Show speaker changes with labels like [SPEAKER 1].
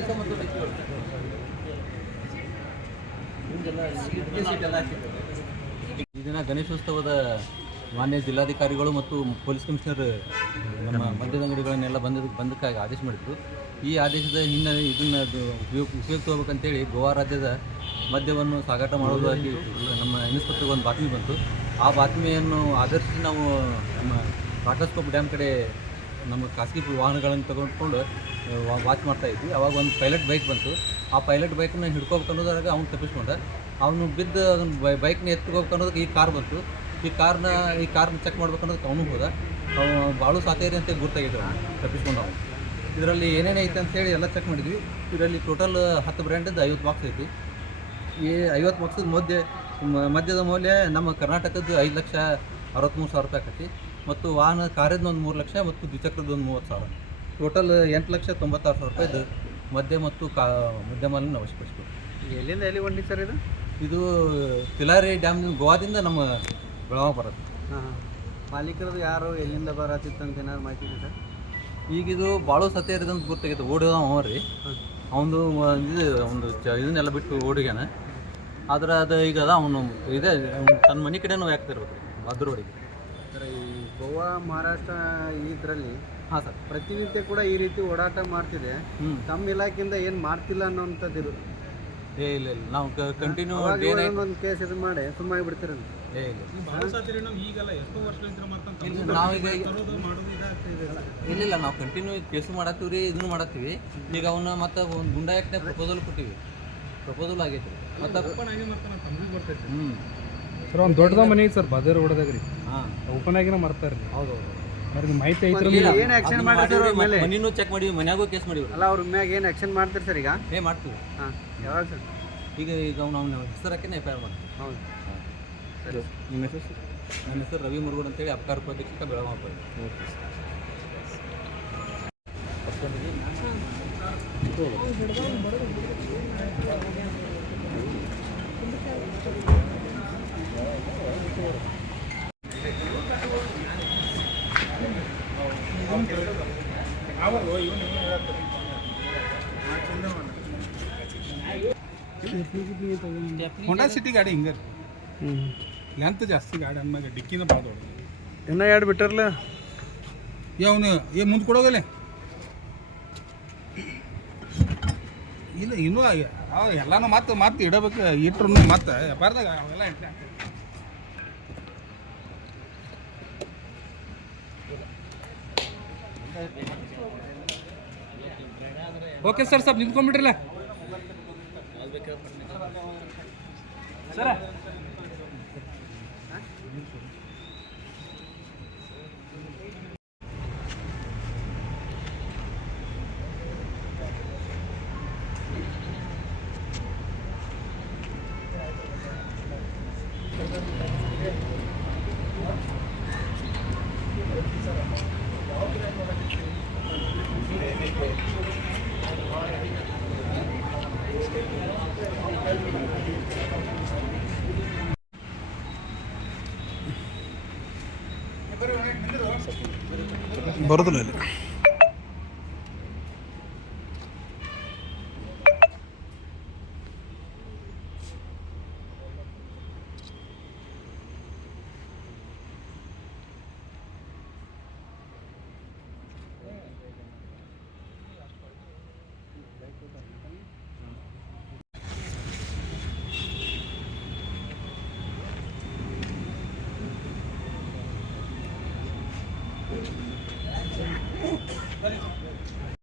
[SPEAKER 1] ಗಣೇಶ ಮತ್ತು. ಈ ದಿನ ಗಣೇಶೋತ್ಸವದ ಮಾನ್ಯ ಜಿಲ್ಲಾಧಿಕಾರಿಗಳು ಮತ್ತು ಪೊಲೀಸ್ ಕಮಿಷನರ್ ನಮ್ಮ ಮದ್ಯದ ಅಂಗಡಿಗಳನ್ನೆಲ್ಲ ಬಂದ ಬಂದಕ್ಕಾಗಿ ಆದೇಶ ಮಾಡಿದ್ರು. ಈ ಆದೇಶದ ಹಿನ್ನೆಲೆ ಇದನ್ನು ಉಪಯೋಗ ಉಪಯೋಗ ತಗೋಬೇಕಂತೇಳಿ ಹೋಗ್ಬೇಕಂತೇಳಿ ಗೋವಾ ರಾಜ್ಯದ ಮದ್ಯವನ್ನು ಸಾಗಾಟ ಮಾಡುವುದಾಗಿ ನಮ್ಮ ಇನ್ಸ್ಪೆಕ್ಟರ್ಗೆ ಒಂದು ಬಾತ್ಮಿ ಬಂತು. ಆ ಬಾತ್ಮಿಯನ್ನು ಆಧರಿಸಿ ನಾವು ನಮ್ಮ ಕಾಟಸ್ಕೋಪ್ ಡ್ಯಾಮ್ ಕಡೆ ನಮ್ಮ ಖಾಸಗಿ ವಾಹನಗಳನ್ನು ತೆಗೆದುಕೊಂಡು ವಾಚ್ ಮಾಡ್ತಾ ಇದ್ವಿ. ಅವಾಗ ಒಂದು ಪೈಲಟ್ ಬೈಕ್ ಬಂತು. ಆ ಪೈಲಟ್ ಬೈಕ್ನ ಹಿಡ್ಕೋಬೇಕು ಅನ್ನೋದ್ರಾಗ ಅವ್ನು ತಪ್ಪಿಸ್ಕೊಂಡ. ಅವನು ಬಿದ್ದು ಅದನ್ನು ಬೈ, ಬೈಕ್ನ ಎತ್ಕೋಬೇಕು ಅನ್ನೋದಕ್ಕೆ ಈ ಕಾರ್ ಬಂತು. ಈ ಕಾರ್ನ ಈ ಕಾರ್ನ ಚೆಕ್ ಮಾಡ್ಬೇಕು ಅನ್ನೋದಕ್ಕೆ ಅವನು ಹೋದ. ಅವನು ಬಾಳು ಸಾತೇರಿ ಅಂತ ಗುರ್ತಾಗಿದ್ದು ಅವನು ತಪ್ಪಿಸ್ಕೊಂಡು ಅವನು. ಇದರಲ್ಲಿ ಏನೇನು ಐತೆ ಅಂತೇಳಿ ಎಲ್ಲ ಚೆಕ್ ಮಾಡಿದ್ವಿ. ಇದರಲ್ಲಿ ಟೋಟಲ್ ಹತ್ತು ಬ್ರ್ಯಾಂಡದ್ದು ಐವತ್ತು ಬಾಕ್ಸ್ ಐತಿ. ಈ ಐವತ್ತು ಬಾಕ್ಸದ ಮಧ್ಯೆ ಮಧ್ಯದ ಮೌಲ್ಯ ನಮ್ಮ ಕರ್ನಾಟಕದ್ದು ಐದು ಲಕ್ಷ ಅರವತ್ತ್ಮೂರು ಸಾವಿರ ರೂಪಾಯಿ ಆಕತಿ. ಮತ್ತು ವಾಹನ ಕಾರ್ಯದ ಒಂದು ಮೂರು ಲಕ್ಷ ಮತ್ತು ದ್ವಿಚಕ್ರದ ಒಂದು ಮೂವತ್ತು ಸಾವಿರ. ಟೋಟಲ್ ಎಂಟು ಲಕ್ಷ ತೊಂಬತ್ತಾರು ಸಾವಿರ ರೂಪಾಯಿದು ಮದ್ಯ ಮತ್ತು ಕಾ ಮಧ್ಯಮಾಲಿನ ಅವಶ್ಯಪಡಿಸ್ಬೇಕು
[SPEAKER 2] ಎಲ್ಲಿಂದ ಎಲ್ಲಿ ಹೊಂಟಿ ಸರ್ ಇದು?
[SPEAKER 1] ಇದು ತಿಲಾರಿ ಡ್ಯಾಮ್ ಗೋವಾದಿಂದ ನಮ್ಮ ಬೆಳಗಾವ್ ಬರುತ್ತೆ
[SPEAKER 2] ಹಾಂ ಮಾಲೀಕರದು ಯಾರು ಎಲ್ಲಿಂದ ಬರತ್ತಿತ್ತು ಅಂತ ಏನಾದ್ರು ಮಾಹಿತಿ ಇದೆ ಸರ್?
[SPEAKER 1] ಈಗಿದು ಭಾಳ ಸತ್ಯ ಇರೋದಂತ ಗೊತ್ತಾಗೈತೆ. ಓಡಿದ ಅವ ರೀ. ಅವನು ಇದು ಒಂದು ಚ ಇದನ್ನೆಲ್ಲ ಬಿಟ್ಟು ಓಡಿಗೆನ ಆದ್ರೆ ಅದು ಈಗ ಅದ ಅವನು ಇದೆ ತನ್ನ ಮನೆ ಕಡೆನೂ ಅದ್ರೊಳಗೆ
[SPEAKER 2] ಸರ್ ಈ ಗೋವಾ ಮಹಾರಾಷ್ಟ್ರ ಇದರಲ್ಲಿ
[SPEAKER 1] ಹಾಂ ಸರ್.
[SPEAKER 2] ಪ್ರತಿನಿತ್ಯ ಕೂಡ ಈ ರೀತಿ ಓಡಾಟ ಮಾಡ್ತಿದೆ. ತಮ್ಮ ಇಲಾಖೆಯಿಂದ ಏನು ಮಾಡ್ತಿಲ್ಲ ಅನ್ನೋಂಥದ್ದು ಇರು
[SPEAKER 1] ಏ ಇಲ್ಲ ಇಲ್ಲ. ನಾವು ಕಂಟಿನ್ಯೂ
[SPEAKER 2] ಒಂದು ಕೇಸ್ ಇದು ಮಾಡಿ ಸುಮ್ಮನೆ ಬಿಡ್ತೀರಂತ
[SPEAKER 1] ಏ ಇಲ್ಲ. ಇಲ್ಲ ನಾವೀಗ ನಾವು ಕಂಟಿನ್ಯೂ ಕೇಸ್ ಮಾಡತ್ತೀವಿ ರೀ ಇದನ್ನು ಮಾಡತ್ತೀವಿ. ಈಗ ಅವನ್ನ ಮತ್ತೆ ಒಂದು ಗುಂಡಾ ಯಾಕೆ ಪ್ರಪೋಸಲ್ ಕೊಟ್ಟಿವಿ. ಪ್ರಪೋಸಲ್ ಆಗೈತೆ
[SPEAKER 3] ರೀ ಮತ್ತೆ
[SPEAKER 1] ಹ್ಞೂ
[SPEAKER 4] ಸರ್ ಒಂದು ದೊಡ್ಡದ ಮನೆ ಐತೆ ಸರ್ ಬದರ್ ಹೊಡೆದಾಗ ರೀ.
[SPEAKER 1] ಹಾಂ.
[SPEAKER 4] ಓಪನ್ ಆಗಿನ ಮರ್ತಾರೆ ರೀ.
[SPEAKER 1] ಹೌದು ಹೌದು.
[SPEAKER 4] ಅವ್ರಿಗೆ ಮಾಹಿತಿ ಐತ್ರಿ
[SPEAKER 2] ಏನು ಆ್ಯಕ್ಷನ್ ಮಾಡ್ತಾರೆ ಅವ್ರ ಮೇಲೆ?
[SPEAKER 1] ಮನಿನೂ ಚೆಕ್ ಮಾಡಿವಿ ಮನ್ಯಾಗೂ ಕೇಸ್ ಮಾಡಿವಿ
[SPEAKER 2] ಅಲ್ಲ ಅವ್ರ ಮ್ಯಾಗ ಏನು ಆ್ಯಕ್ಷನ್ ಮಾಡ್ತೀರಿ ಸರ್ ಈಗ?
[SPEAKER 1] ಏ ಮಾಡ್ತೀವಿ.
[SPEAKER 2] ಹಾಂ ಯಾವಾಗ ಸರ್
[SPEAKER 1] ಈಗ ಈಗ ಅವ್ನು ಅವನು ಹೆಸರಕ್ಕೆ ಎಫ್ ಐ ಆರ್ ಮಾಡ್ತೀವಿ
[SPEAKER 2] ಹೌದು
[SPEAKER 1] ನಿಮ್ಮ ಹೆಸರು ನನ್ನ ಹೆಸರು ರವಿ ಮುರುಗೋಡ್ ಅಂತೇಳಿ ಅಪಕಾರ ಉಪಾಧ್ಯಕ್ಷಕ ಬೆಳಗಾವಿ
[SPEAKER 3] ಹೋಂಡಾ ಸಿಟಿ ಗಾಡಿ ಹಿಂಗೆ ಲೆಂತ್ ಜಾಸ್ತಿ ಗಾಡಿ ಅಂದ್ಮ್ಯಾಗ ಡಿಕ್ಕಿನ ಭಾಳ ದೊಡ್ಡದು.
[SPEAKER 2] ಇನ್ನೂ ಎರಡು ಏ
[SPEAKER 3] ಅವನು ಏ ಮುಂದೆ ಕೊಡೋಗಲೆ? ಇಲ್ಲ ಇನ್ನೂ ಅವ ಎಲ್ಲಾನು ಮತ್ತೆ ಮತ್ತೆ ಇಡಬೇಕು ಇಟ್ರು ಮತ್ತೆ ವ್ಯಾಪಾರದಾಗ ಅವೆಲ್ಲ ಆಗ್ತದೆ.
[SPEAKER 4] ಓಕೆ ಸರ್ ಸ್ವಲ್ಪ ನಿಂತ್ಕೊಂಡ್ಬಿಟ್ರಲ್ಲ ಸರ
[SPEAKER 3] ಬರೋದಿಲ್ಲ ಇಲ್ಲಿ